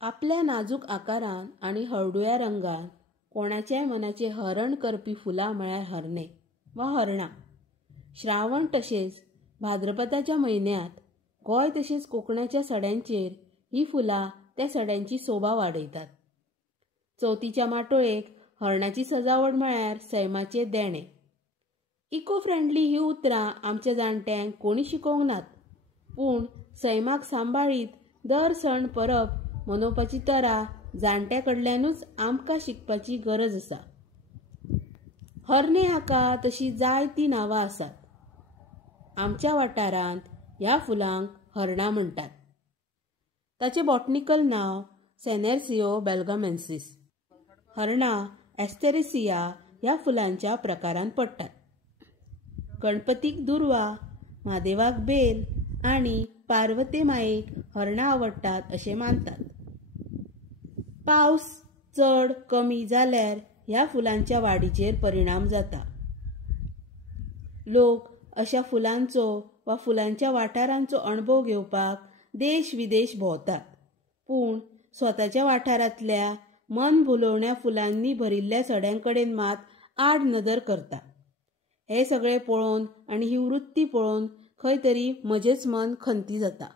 आपल्या नाजूक आकारान आणि हळडुव्या रंगान कोणाच्याय मनाचे हरण करपी फुलां म्हळ्यार हरणे वा हरणां. श्रावण तशेंच भाद्रपदाच्या म्हयन्यांत गोंय तशेंच कोकणाच्या सड्यांचेर ही फुलां त्या सड्यांची शोभा वाडयतात. चवथीच्या माटोळेक हरणाची सजावट म्हळ्यार सैमाचे देणे. इको फ्रेंडली ही उतरां आमच्या जाणट्यांक कोणी शिकोवंक नात, पूण सैमाक सांबाळीत दर सण परब मनोवपाची तरा जाणट्या कडल्यानूच आमकां शिकपाची गरज आसा. हरणे हाका तशी जायतीं नांवां आसात. आमच्या वाठारांत ह्या फुलांक हरणां म्हणटात. ताचें बॉटनिकल नांव सेनेरसियो बेलगामेन्सिस. हरणां एस्टेरेसिया ह्या फुलांच्या प्रकारांत पडटात. गणपतीक दुर्वा, म्हादेवाक बेल आनी पार्वते मायेक हरणां आवडटात अशें मानतात. पावस चड कमी जाल्यार ह्या फुलांच्या वाडीचेर परिणाम जाता. लोक अशा फुलांचो वा फुलांच्या वाठारांचो अणभव घेवपाक देश विदेश भोंवतात, पूण स्वताच्या वाठारांतल्या मन भुलोवण्या फुलांनी भरिल्ल्या सड्यांकडेन मात आड नदर करता. हे सगळे पळोवन आनी ही वृत्ती पळोवन खंय तरी म्हजेच मन खंती जाता.